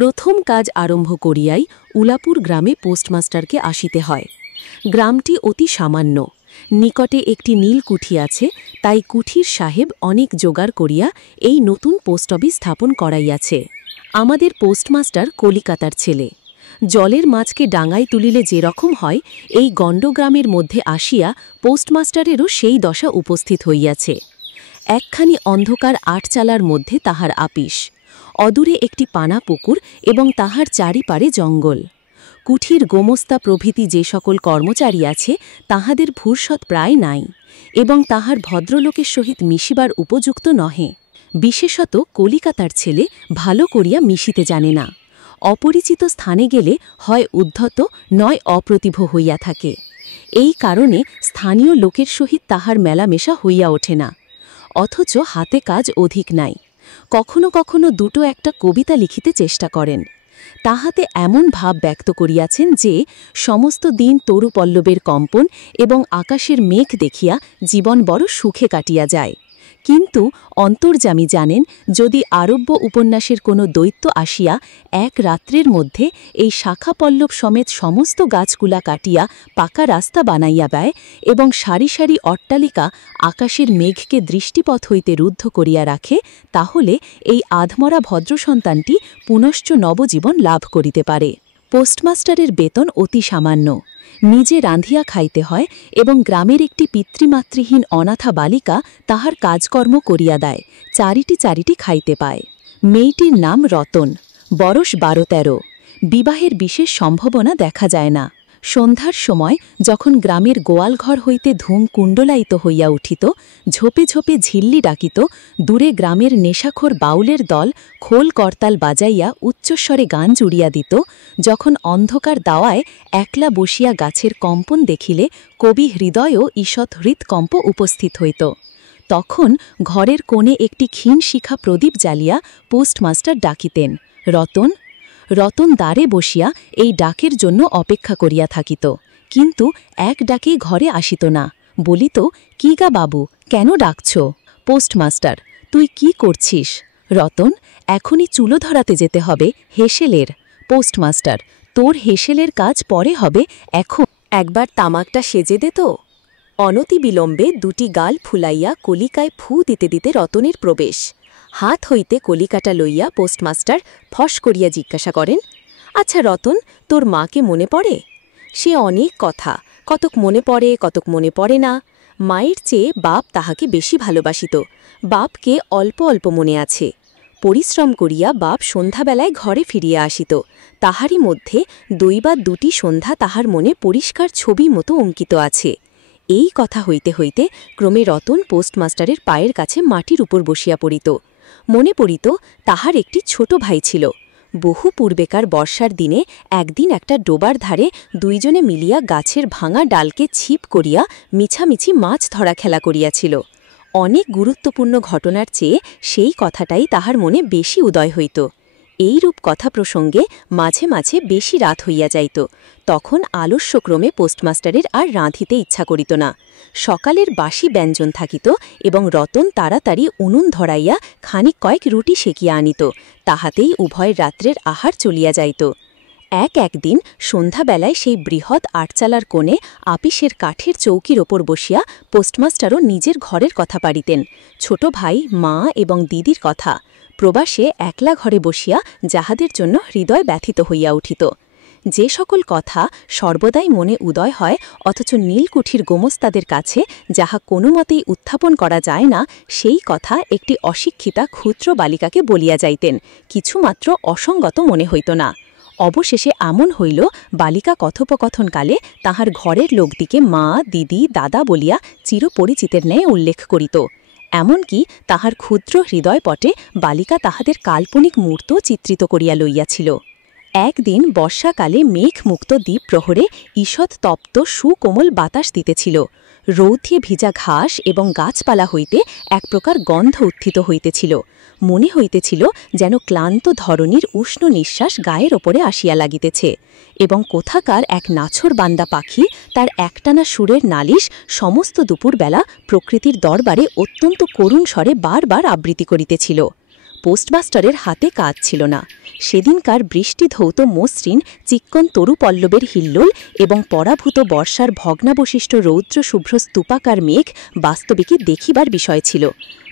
প্রথম কাজ আরম্ভ করিয়াই উলাপুর গ্রামে পোস্টমাস্টারকে আসিতে হয়। গ্রামটি অতি সামান্য, নিকটে একটি নীল কুঠি আছে, তাই কুঠির সাহেব অনেক জোগাড় করিয়া এই নতুন পোস্ট অফিস স্থাপন করাইয়াছে। আমাদের পোস্টমাস্টার কলিকাতার ছেলে। জলের মাছকে ডাঙায় তুলিলে যেরকম হয়, এই গণ্ডগ্রামের মধ্যে আসিয়া পোস্টমাস্টারেরও সেই দশা উপস্থিত হইয়াছে। একখানি অন্ধকার আটচালার মধ্যে তাহার আপিস, অদূরে একটি পানা পুকুর এবং তাহার চারিপারে জঙ্গল। কুঠির গোমস্তা প্রভৃতি যে সকল কর্মচারী আছে তাহাদের ফুরসৎ প্রায় নাই, এবং তাহার ভদ্রলোকের সহিত মিশিবার উপযুক্ত নহে। বিশেষত কলিকাতার ছেলে ভালো করিয়া মিশিতে জানে না। অপরিচিত স্থানে গেলে হয় উদ্ধত নয় অপ্রতিভ হইয়া থাকে। এই কারণে স্থানীয় লোকের সহিত তাহার মেলামেশা হইয়া ওঠে না। অথচ হাতে কাজ অধিক নাই। কখনো কখনো দুটো একটা কবিতা লিখিতে চেষ্টা করেন। তাহাতে এমন ভাব ব্যক্ত করিয়াছেন যে সমস্ত দিন তরুপল্লবের কম্পন এবং আকাশের মেঘ দেখিয়া জীবন বড় সুখে কাটিয়া যায়। কিন্তু অন্তর্যামী জানেন, যদি আরব্য উপন্যাসের কোনো দৈত্য আসিয়া এক রাত্রের মধ্যে এই শাখাপল্লব সমেত সমস্ত গাছগুলা কাটিয়া পাকা রাস্তা বানাইয়া দেয় এবং সারি সারি অট্টালিকা আকাশের মেঘকে দৃষ্টিপথ হইতে রুদ্ধ করিয়া রাখে, তাহলে এই আধমরা ভদ্রসন্তানটি পুনশ্চ নবজীবন লাভ করিতে পারে। পোস্টমাস্টারের বেতন অতি সামান্য। নিজে রাঁধিয়া খাইতে হয় এবং গ্রামের একটি পিতৃমাতৃহীন অনাথা বালিকা তাহার কাজকর্ম করিয়া দেয়, চারিটি চারিটি খাইতে পায়। মেয়েটির নাম রতন, বয়স 12-13। বিবাহের বিশেষ সম্ভাবনা দেখা যায় না। সন্ধ্যার সময় যখন গ্রামের গোয়ালঘর হইতে ধূম কুণ্ডলায়িত হইয়া উঠিত, ঝোপে ঝোপে ঝিল্লি ডাকিত, দূরে গ্রামের নেশাখোর বাউলের দল খোল করতাল বাজাইয়া উচ্চস্বরে গান জুড়িয়া দিত, যখন অন্ধকার দাওয়ায় একলা বসিয়া গাছের কম্পন দেখিলে কবি হৃদয়ও ঈষৎ হৃৎকম্প উপস্থিত হইত, তখন ঘরের কোণে একটি ক্ষীণ শিখা প্রদীপ জ্বালিয়া পোস্টমাস্টার ডাকিতেন, রতন। রতন দ্বারে বসিয়া এই ডাকের জন্য অপেক্ষা করিয়া থাকিত, কিন্তু এক ডাকেই ঘরে আসিত না। বলিত, কি গা বাবু, কেন ডাকছ? পোস্টমাস্টার, তুই কি করছিস? রতন, এখনই চুলো ধরাতে যেতে হবে হেসেলের। পোস্টমাস্টার, তোর হেসেলের কাজ পরে হবে, এখন একবার তামাকটা সেজে দে তো। অনতিবিলম্বে দুটি গাল ফুলাইয়া কলিকায় ফু দিতে দিতে রতনের প্রবেশ। হাত হইতে কলিকাটা লইয়া পোস্টমাস্টার ফস করিয়া জিজ্ঞাসা করেন, আচ্ছা রতন, তোর মাকে মনে পড়ে? সে অনেক কথা, কতক মনে পড়ে কতক মনে পড়ে না। মায়ের চেয়ে বাপ তাহাকে বেশি ভালোবাসিত, বাপকে অল্প অল্প মনে আছে। পরিশ্রম করিয়া বাপ সন্ধ্যাবেলায় ঘরে ফিরিয়া আসিত, তাহারই মধ্যে দৈবাত দুটি সন্ধ্যা তাহার মনে পরিষ্কার ছবি মতো অঙ্কিত আছে। এই কথা হইতে হইতে ক্রমে রতন পোস্টমাস্টারের পায়ের কাছে মাটির উপর বসিয়া পড়িত। মনে পড়িত তাহার একটি ছোট ভাই ছিল। বহু পূর্বেকার বর্ষার দিনে একদিন একটা ডোবার ধারে দুইজনে মিলিয়া গাছের ভাঙা ডালকে ছিপ করিয়া মিছামিছি মাছ ধরা খেলা করিয়াছিল। অনেক গুরুত্বপূর্ণ ঘটনার চেয়ে সেই কথাটাই তাহার মনে বেশি উদয় হইত। এইরূপ কথা প্রসঙ্গে মাঝে মাঝে বেশি রাত হইয়া যাইত, তখন আলস্যক্রমে পোস্টমাস্টারের আর রাঁধিতে ইচ্ছা করিত না। সকালের বাসি ব্যঞ্জন থাকিত এবং রতন তাড়াতাড়ি উনুন ধরাইয়া খানিক কয়েক রুটি সেকিয়া আনিত, তাহাতেই উভয়ের রাত্রের আহার চলিয়া যাইত। একদিন সন্ধ্যাবেলায় সেই বৃহৎ আটচালার কোণে আপিসের কাঠের চৌকির ওপর বসিয়া পোস্টমাস্টারও নিজের ঘরের কথা পাড়িতেন, ছোট ভাই, মা এবং দিদির কথা। প্রবাসে একলা ঘরে বসিয়া যাহাদের জন্য হৃদয় ব্যথিত হইয়া উঠিত। যে সকল কথা সর্বদাই মনে উদয় হয়, অথচ নীলকুঠির গোমস্তাদের কাছে যাহা কোনো মতেই উত্থাপন করা যায় না, সেই কথা একটি অশিক্ষিতা ক্ষুদ্র বালিকাকে বলিয়া যাইতেন, কিছুমাত্র অসঙ্গত মনে হইত না। অবশেষে এমন হইল, বালিকা কথোপকথনকালে তাহার ঘরের লোকদিকে মা, দিদি, দাদা বলিয়া চিরপরিচিতের ন্যায় উল্লেখ করিত। এমনকি তাহার ক্ষুদ্র হৃদয়পটে বালিকা তাহাদের কাল্পনিক মূর্ত চিত্রিত করিয়া লইয়াছিল। একদিন বর্ষাকালে মেঘমুক্ত দ্বীপ প্রহরে ঈষৎ তপ্ত সুকোমল বাতাস দিতেছিল। রৌদ্রে ভিজা ঘাস এবং গাছপালা হইতে এক প্রকার গন্ধ উত্থিত হইতেছিল। মনে হইতেছিল যেন ক্লান্ত ধরণীর উষ্ণ নিঃশ্বাস গায়ের ওপরে আসিয়া লাগিতেছে, এবং কোথাকার এক নাছর বান্দা পাখি তার একটানা সুরের নালিশ সমস্ত দুপুরবেলা প্রকৃতির দরবারে অত্যন্ত করুণ স্বরে বারবার আবৃত্তি করিতেছিল। পোস্টমাস্টারের হাতে কাজ ছিল না। সেদিনকার বৃষ্টি ধৌত মসৃণ চিক্কন তরু পল্লবের হিল্লোল এবং পরাভূত বর্ষার ভগ্নাবশিষ্ট রৌদ্র শুভ্র স্তূপাকার মেঘ বাস্তবিকই দেখিবার বিষয় ছিল।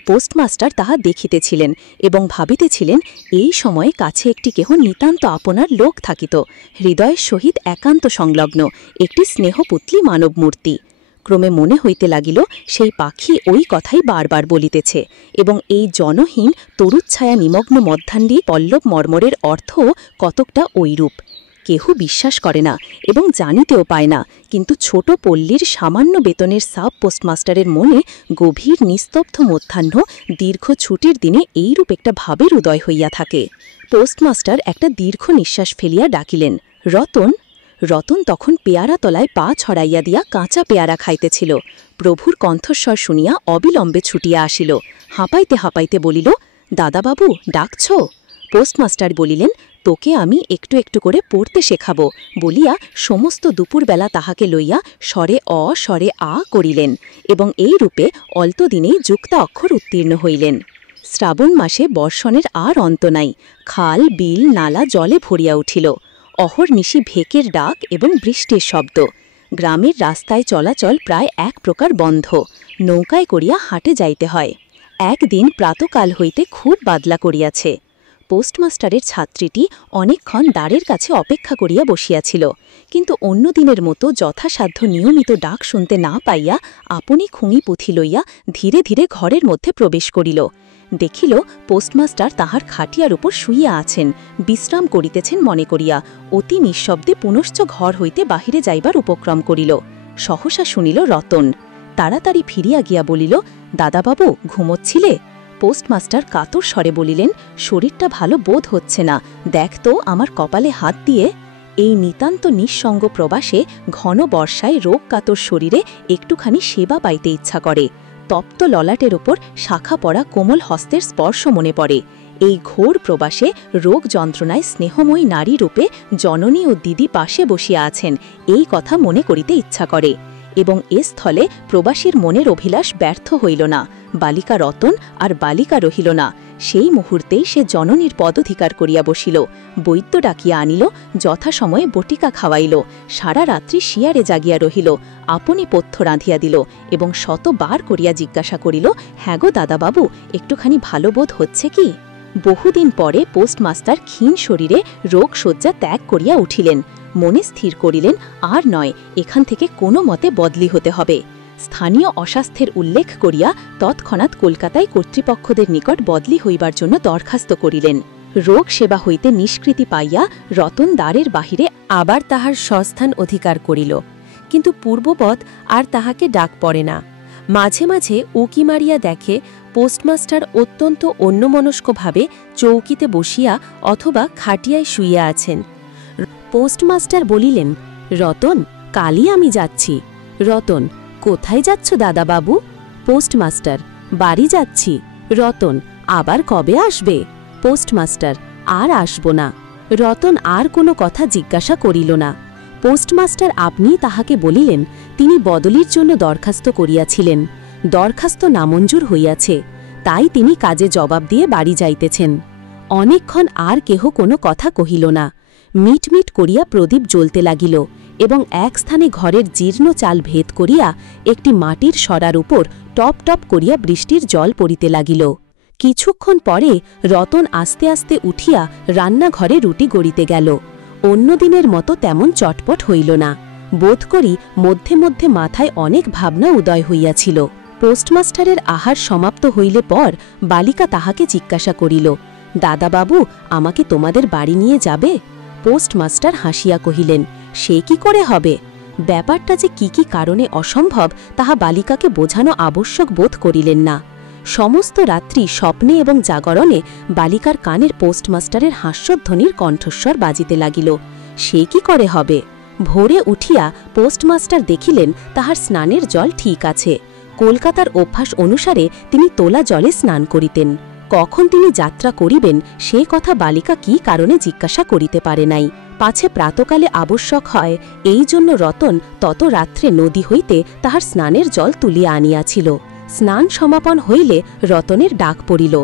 পোস্টমাস্টার তাহা দেখিতেছিলেন এবং ভাবিতেছিলেন, এই সময়ে কাছে একটি কেহ নিতান্ত আপনার লোক থাকিত, হৃদয়ের সহিত একান্ত সংলগ্ন একটি স্নেহপুতলি মানব মূর্তি। ক্রমে মনে হইতে লাগিল সেই পাখি ওই কথাই বারবার বলিতেছে এবং এই জনহীন তরুচ্ছায়া নিমগ্ন মধ্যাহ্নে পল্লব মর্মরের অর্থও কতকটা ঐরূপ। কেহ বিশ্বাস করে না এবং জানিতেও পায় না, কিন্তু ছোট পল্লীর সামান্য বেতনের সাব পোস্টমাস্টারের মনে গভীর নিস্তব্ধ মধ্যাহ্ন দীর্ঘ ছুটির দিনে এইরূপ একটা ভাবের উদয় হইয়া থাকে। পোস্টমাস্টার একটা দীর্ঘ নিঃশ্বাস ফেলিয়া ডাকিলেন, রতন। রতন তখন পেয়ারা তলায় পা ছড়াইয়া দিয়া কাঁচা পেয়ারা খাইতেছিল। প্রভুর কণ্ঠস্বর শুনিয়া অবিলম্বে ছুটিয়া আসিল। হাঁপাইতে হাঁপাইতে বলিল, দাদাবাবু ডাকছ? পোস্টমাস্টার বলিলেন, তোকে আমি একটু একটু করে পড়তে শেখাব বলিয়া সমস্ত দুপুরবেলা তাহাকে লইয়া স্বরে অ স্বরে আ করিলেন এবং এই রূপে অল্প দিনেই যুক্তা অক্ষর উত্তীর্ণ হইলেন। শ্রাবণ মাসে বর্ষণের আর অন্ত নাই। খাল বিল নালা জলে ভরিয়া উঠিল। অহর্নিশি ভেকের ডাক এবং বৃষ্টির শব্দ। গ্রামের রাস্তায় চলাচল প্রায় এক প্রকার বন্ধ। নৌকায় করিয়া হাটে যাইতে হয়। একদিন প্রাতকাল হইতে খুব বাদলা করিয়াছে। পোস্টমাস্টারের ছাত্রীটি অনেকক্ষণ দ্বারের কাছে অপেক্ষা করিয়া বসিয়াছিল, কিন্তু অন্য দিনের মতো যথাসাধ্য নিয়মিত ডাক শুনতে না পাইয়া আপনি খুঙি পুঁথি লইয়া ধীরে ধীরে ঘরের মধ্যে প্রবেশ করিল। দেখিল পোস্টমাস্টার তাহার খাটিয়ার উপর শুইয়া আছেন, বিশ্রাম করিতেছেন মনে করিয়া অতি নিঃশব্দে পুনশ্চ ঘর হইতে বাহিরে যাইবার উপক্রম করিল। সহসা শুনিল রতন। তাড়াতাড়ি ফিরিয়া গিয়া বলিল, দাদাবাবু ঘুমোচ্ছিলে? পোস্টমাস্টার কাতর স্বরে বলিলেন, শরীরটা ভালো বোধ হচ্ছে না, দেখ তো আমার কপালে হাত দিয়ে। এই নিতান্ত নিঃসঙ্গ প্রবাসে ঘন বর্ষায় রোগ কাতর শরীরে একটুখানি সেবা পাইতে ইচ্ছা করে। তপ্ত ললাটের ওপর শাখা পড়া কোমল হস্তের স্পর্শ মনে পড়ে। এই ঘোর প্রবাসে রোগ যন্ত্রণায় স্নেহময়ী নারী রূপে জননী ও দিদি পাশে বসিয়া আছেন, এই কথা মনে করিতে ইচ্ছা করে। এবং এ স্থলে প্রবাসীর মনের অভিলাষ ব্যর্থ হইল না। বালিকা রতন আর বালিকা রহিল না। সেই মুহূর্তেই সে জননীর পদধিকার করিয়া বসিল। বৈদ্য ডাকিয়া আনিল, যথাসময়ে বটিকা খাওয়াইল, সারা রাত্রি শিয়ারে জাগিয়া রহিল, আপনি পথ্য রাঁধিয়া দিল এবং শতবার করিয়া জিজ্ঞাসা করিল, হ্যাঁ গো দাদাবাবু, একটুখানি ভালো বোধ হচ্ছে কি? বহুদিন পরে পোস্টমাস্টার ক্ষীণ শরীরে রোগশয্যা ত্যাগ করিয়া উঠিলেন। মনে স্থির করিলেন, আর নয়, এখান থেকে কোনো মতে বদলি হতে হবে। স্থানীয় অস্বাস্থ্যের উল্লেখ করিয়া তৎক্ষণাৎ কলকাতায় কর্তৃপক্ষদের নিকট বদলি হইবার জন্য দরখাস্ত করিলেন। রোগ সেবা হইতে নিষ্কৃতি পাইয়া রতন দ্বারের বাহিরে আবার তাহার স্বস্থান অধিকার করিল, কিন্তু পূর্ববৎ আর তাহাকে ডাক পড়ে না। মাঝে মাঝে উকি মারিয়া দেখে পোস্টমাস্টার অত্যন্ত অন্যমনস্কভাবে চৌকিতে বসিয়া অথবা খাটিয়ায় শুইয়া আছেন। পোস্টমাস্টার বলিলেন, রতন, কালই আমি যাচ্ছি। রতন, কোথায় যাচ্ছ দাদাবাবু? পোস্টমাস্টার, বাড়ি যাচ্ছি। রতন, আবার কবে আসবে? পোস্টমাস্টার, আর আসব না। রতন আর কোনো কথা জিজ্ঞাসা করিল না। পোস্টমাস্টার আপনি তাহাকে বলিলেন তিনি বদলির জন্য দরখাস্ত করিয়াছিলেন, দরখাস্ত নামঞ্জুর হইয়াছে, তাই তিনি কাজে জবাব দিয়ে বাড়ি যাইতেছেন। অনেকক্ষণ আর কেহ কোনো কথা কহিল না। মিটমিট করিয়া প্রদীপ জ্বলতে লাগিল এবং এক স্থানে ঘরের জীর্ণ চাল ভেদ করিয়া একটি মাটির সরার উপর টপ টপ করিয়া বৃষ্টির জল পড়িতে লাগিল। কিছুক্ষণ পরে রতন আস্তে আস্তে উঠিয়া রান্নাঘরে রুটি গড়িতে গেল। অন্যদিনের মতো তেমন চটপট হইল না। বোধ করি মধ্যে মধ্যে মাথায় অনেক ভাবনা উদয় হইয়াছিল। পোস্টমাস্টারের আহার সমাপ্ত হইলে পর বালিকা তাহাকে জিজ্ঞাসা করিল, দাদাবাবু, আমাকে তোমাদের বাড়ি নিয়ে যাবে? পোস্টমাস্টার হাসিয়া কহিলেন, সে কি করে হবে? ব্যাপারটা যে কি কি কারণে অসম্ভব তাহা বালিকাকে বোঝানো আবশ্যক বোধ করিলেন না। সমস্ত রাত্রি স্বপ্নে এবং জাগরণে বালিকার কানের পোস্টমাস্টারের হাস্যধ্বনির কণ্ঠস্বর বাজিতে লাগিল। সে কি করে হবে? ভোরে উঠিয়া পোস্টমাস্টার দেখিলেন তাহার স্নানের জল ঠিক আছে। কলকাতার অভ্যাস অনুসারে তিনি তোলা জলে স্নান করিতেন। কখন তিনি যাত্রা করিবেন সে কথা বালিকা কি কারণে জিজ্ঞাসা করিতে পারে নাই। পাছে প্রাতকালে আবশ্যক হয়, এই জন্য রতন তত রাত্রে নদী হইতে তাহার স্নানের জল তুলিয়া আনিয়াছিল। স্নান সমাপন হইলে রতনের ডাক পড়িল।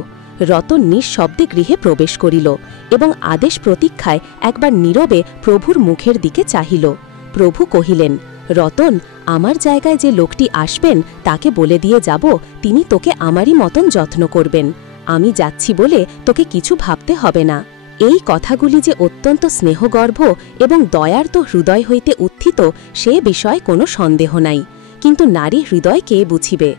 রতন নিঃশব্দে গৃহে প্রবেশ করিল এবং আদেশ প্রতীক্ষায় একবার নীরবে প্রভুর মুখের দিকে চাহিল। প্রভু কহিলেন, রতন, আমার জায়গায় যে লোকটি আসবেন তাকে বলে দিয়ে যাব তিনি তোকে আমারই মতন যত্ন করবেন। আমি যাচ্ছি বলে তোকে কিছু ভাবতে হবে না। এই কথাগুলি যে অত্যন্ত স্নেহগর্ভ এবং দয়ার্ত হৃদয় হইতে উত্থিত সে বিষয়ে কোনো সন্দেহ নাই। কিন্তু নারী হৃদয় কে বুঝিবে?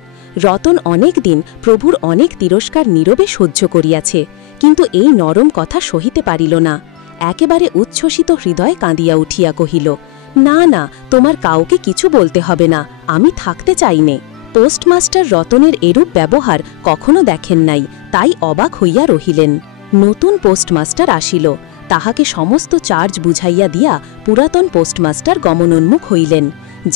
রতন অনেক দিন প্রভুর অনেক তিরস্কার নীরবে সহ্য করিয়াছে, কিন্তু এই নরম কথা সহিতে পারিল না। একেবারে উচ্ছ্বসিত হৃদয় কাঁদিয়া উঠিয়া কহিল, না না, তোমার কাউকে কিছু বলতে হবে না, আমি থাকতে চাইনে। পোস্টমাস্টার রতনের এরূপ ব্যবহার কখনো দেখেন নাই, তাই অবাক হইয়া রহিলেন। নতুন পোস্টমাস্টার আসিল, তাহাকে সমস্ত চার্জ বুঝাইয়া দিয়া পুরাতন পোস্টমাস্টার গমনোন্মুখ হইলেন।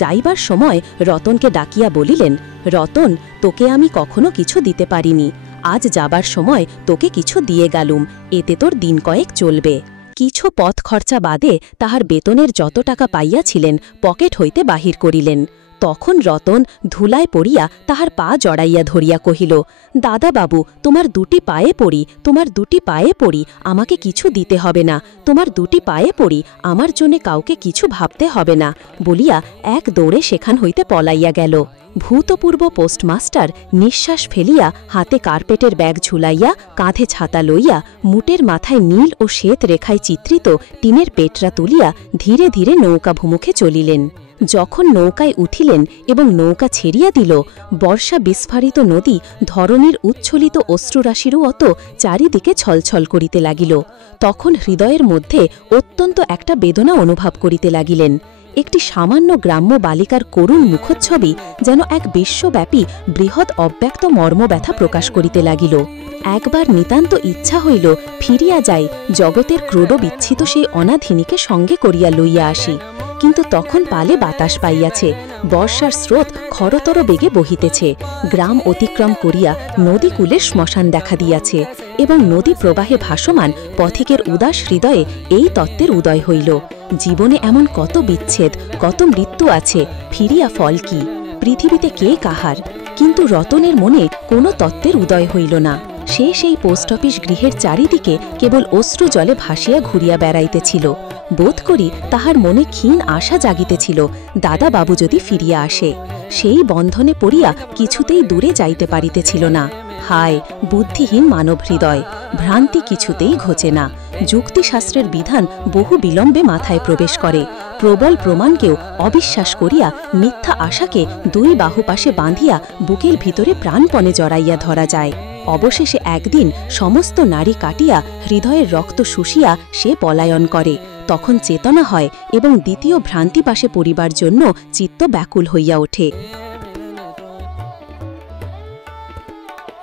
যাইবার সময় রতনকে ডাকিয়া বলিলেন, রতন, তোকে আমি কখনো কিছু দিতে পারিনি, আজ যাবার সময় তোকে কিছু দিয়ে গেলুম, এতে তোর দিন কয়েক চলবে। কিছু পথ খরচা বাদে তাহার বেতনের যত টাকা পাইয়াছিলেন পকেট হইতে বাহির করিলেন। তখন রতন ধুলায় পড়িয়া তাহার পা জড়াইয়া ধরিয়া কহিল, দাদা বাবু, তোমার দুটি পায়ে পড়ি, তোমার দুটি পায়ে পড়ি, আমাকে কিছু দিতে হবে না, তোমার দুটি পায়ে পড়ি, আমার জন্যে কাউকে কিছু ভাবতে হবে না, বলিয়া এক দৌড়ে সেখান হইতে পলাইয়া গেল। ভূতপূর্ব পোস্টমাস্টার নিঃশ্বাস ফেলিয়া হাতে কার্পেটের ব্যাগ ঝুলাইয়া কাঁধে ছাতা লইয়া মুটের মাথায় নীল ও শ্বেত রেখায় চিত্রিত টিনের পেটরা তুলিয়া ধীরে ধীরে নৌকাভূমুখে চলিলেন। যখন নৌকায় উঠিলেন এবং নৌকা ছেড়িয়া দিল, বর্ষা বিস্ফারিত নদী ধরণীর উচ্ছ্বলিত অশ্রুরাশিরও অত চারিদিকে ছলছল করিতে লাগিল। তখন হৃদয়ের মধ্যে অত্যন্ত একটা বেদনা অনুভব করিতে লাগিলেন। একটি সামান্য গ্রাম্য বালিকার করুণ মুখচ্ছবি যেন এক বিশ্বব্যাপী বৃহৎ অব্যক্ত মর্মব্যথা প্রকাশ করিতে লাগিল। একবার নিতান্ত ইচ্ছা হইল ফিরিয়া যাই, জগতের ক্রোড় বিচ্ছিত সেই অনাধিনীকে সঙ্গে করিয়া লইয়া আসি। কিন্তু তখন পালে বাতাস পাইয়াছে, বর্ষার স্রোত খরতর বেগে বহিতেছে, গ্রাম অতিক্রম করিয়া নদীকূলে শ্মশান দেখা দিয়াছে এবং নদী প্রবাহে ভাসমান পথিকের উদাস হৃদয়ে এই তত্ত্বের উদয় হইল, জীবনে এমন কত বিচ্ছেদ, কত মৃত্যু আছে, ফিরিয়া ফল কি, পৃথিবীতে কে কাহার? কিন্তু রতনের মনে কোনো তত্ত্বের উদয় হইল না। সে সেই পোস্ট অফিস গৃহের চারিদিকে কেবল অশ্রু জলে ভাসিয়া ঘুরিয়া বেড়াইতেছিল। বোধ করি তাহার মনে ক্ষীণ আশা জাগিতেছিল, দাদা বাবু যদি ফিরিয়া আসে। সেই বন্ধনে পড়িয়া কিছুতেই দূরে যাইতে পারিতেছিল না। হায়, বুদ্ধিহীন মানব হৃদয়! ভ্রান্তি কিছুতেই ঘোচে না। যুক্তিশাস্ত্রের বিধান বহু বিলম্বে মাথায় প্রবেশ করে। প্রবল প্রমাণকেও অবিশ্বাস করিয়া মিথ্যা আশাকে দুই বাহু পাশে বাঁধিয়া বুকের ভিতরে প্রাণপণে জড়াইয়া ধরা যায়। অবশেষে একদিন সমস্ত নাড়ি কাটিয়া হৃদয়ের রক্ত শুষিয়া সে পলায়ন করে। তখন চেতনা হয় এবং দ্বিতীয় ভ্রান্তি পাশে পড়িবার জন্য চিত্ত ব্যাকুল হইয়া ওঠে।